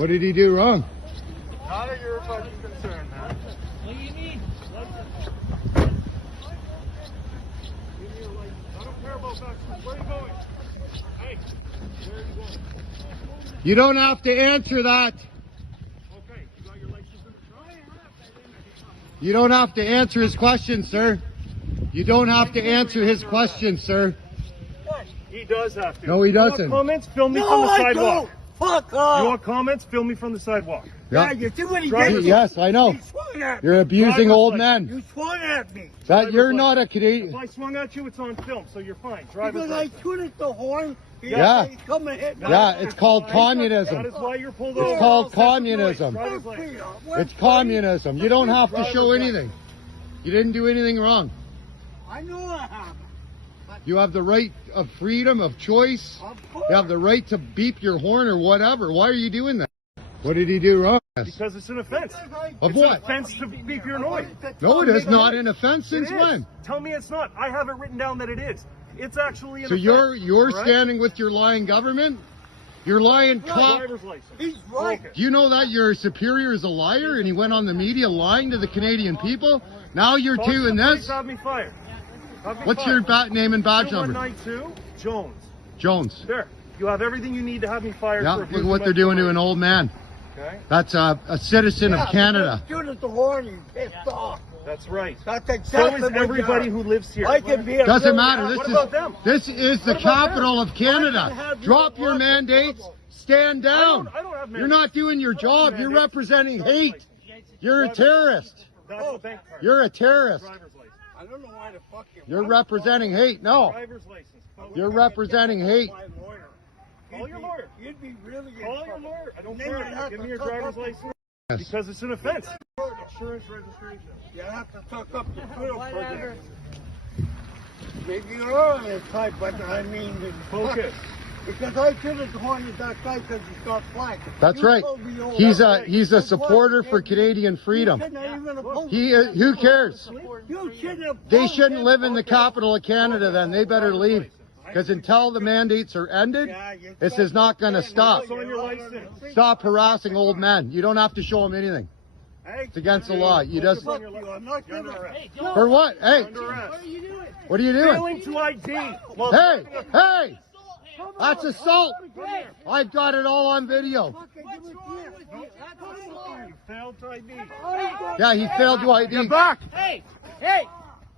What did he do wrong? Not of your fucking concern, man. What do you need? Give me a license. I don't care about vaccines. Where are you going? Hey, where are you going? You don't have to answer that. Okay, you got your license in the trunk? You don't have to answer his question, sir. You don't have to answer his question, sir. He does have to. No, he You want doesn't. comments? Film me from the sidewalk. Fuck You off! want comments? Film me from the sidewalk. Yeah, you see what he Drive- did? Yes, I know. He swung at me. You're abusing Driver's old license. men. You swung at me. That you're not a If Canadian. I swung at you, it's on film, so you're fine. Driver's Because I license. tooted the horn. Yeah. He come and hit me. Yeah, it's called That communism. is why you're pulled It's over. called communism. Driver's license. It's communism. You don't have to show anything. You didn't do anything wrong. I know I have. You have the right of freedom of choice. Of course. You have the right to beep your horn or whatever. Why are you doing that? What did he do wrong? Because it's an offense. Of It's what? an offense to beep your noise. No, it is not an offense It since is. when? Tell me it's not. I have it written down that it is. It's actually an So offense. you're right? standing with your lying government? Your lying cop? Driver's license. He's right. Okay. Do you know that your superior is a liar and he went on the media lying to the Canadian people? Now you're Call doing the police, this? Have me fired. Have me What's fired. your name and badge number? 2192 Jones. Jones. There. You have everything you need to have me fired. Yeah, for look at abusing what my they're doing to authority. an old man. Okay. That's a citizen of Canada. You tooted the horn. You pissed off. That's right. That's So exactly is what everybody you who lives here. I can be a Doesn't really- matter. What about them? This is the What about capital of Canada. have Drop your your mandates. Stand down. I don't have You're not doing your job. You're mandates. representing hate. You're a terrorist. That's the bank card. You're a terrorist. Driver's license. I don't know why the fuck you You're representing hate. No, Driver's license. you're representing hate. My lawyer. Call your lawyer. You'd be really in Call your trouble. lawyer. I don't Then care. you'd have Give to me your suck driver's up the license. Yes. Because it's an offense. Insurance registration. You have to suck up the Twitter Whatever. Maybe you're on this type, but I mean, Focus. because I tooted the horn at that guy because he's got flagged. That's You right. told me all He's that. a supporter for Canadian freedom. You shouldn't have even opposed Who cares? You shouldn't have They opposed shouldn't him. live in the capital of Canada then. They better leave. Because until the mandates are ended, this is not going to stop. It's on your license. Stop harassing old men. You don't have to show them anything. Hey, It's against the law. You just fuck you. I'm not You're gonna under arrest. Hey, Joe, for what? Hey, Under arrest. what are you doing? what are you doing? Failing to ID. Well, Hey, hey, that's assault. I've got it all on video. What's wrong with you? That's assault. You failed to ID. Yeah, he failed to ID. back. Hey, hey,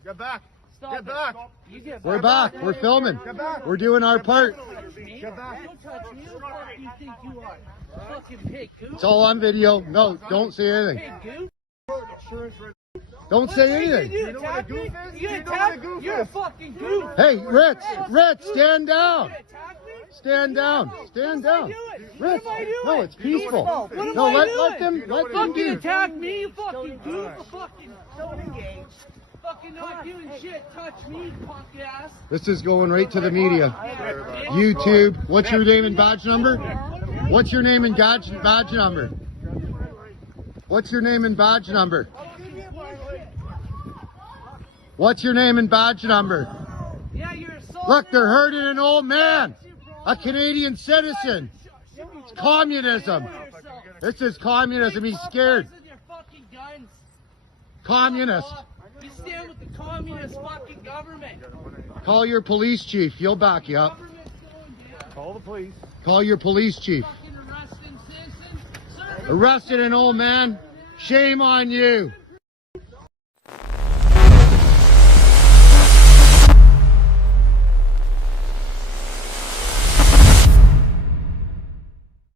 Get back. stop Get it. back. You get We're back. We're filming. We're doing our part. Get back. Don't touch me. Who the fuck do you think you are? Fucking pig, Goofs. It's all on video. No, don't say anything. Pig, Goofs. Insurance registration. Don't say anything. You know what a attack me? goof is? You You know attack what a me? goof You're a is? fucking goof. Hey, Ritz, stand down. You attack me? Stand down. Stand down. What Ritz, am I doing? no, it's peaceful. What am No, I let doing? them Fucking do. attack me, you fucking goof. Fucking don't engage. Fucking not doing shit. Touch me, punk ass. This is going right to the media. Yeah, bitch. YouTube. What's your name and badge number? What's your name and badge number? What's your name and badge number? What's your name and badge number? Yeah, you're assaulting. Look, they're hurting an old man, a Canadian citizen. It's communism. This is communism. He's scared. Your fucking guns. Communist. You stand with the communist fucking government. Call your police chief. He'll back you up. Government's going down. Call the police. Call your police chief. Fucking arresting citizens. Sir, Arrested an old man. Shame on you.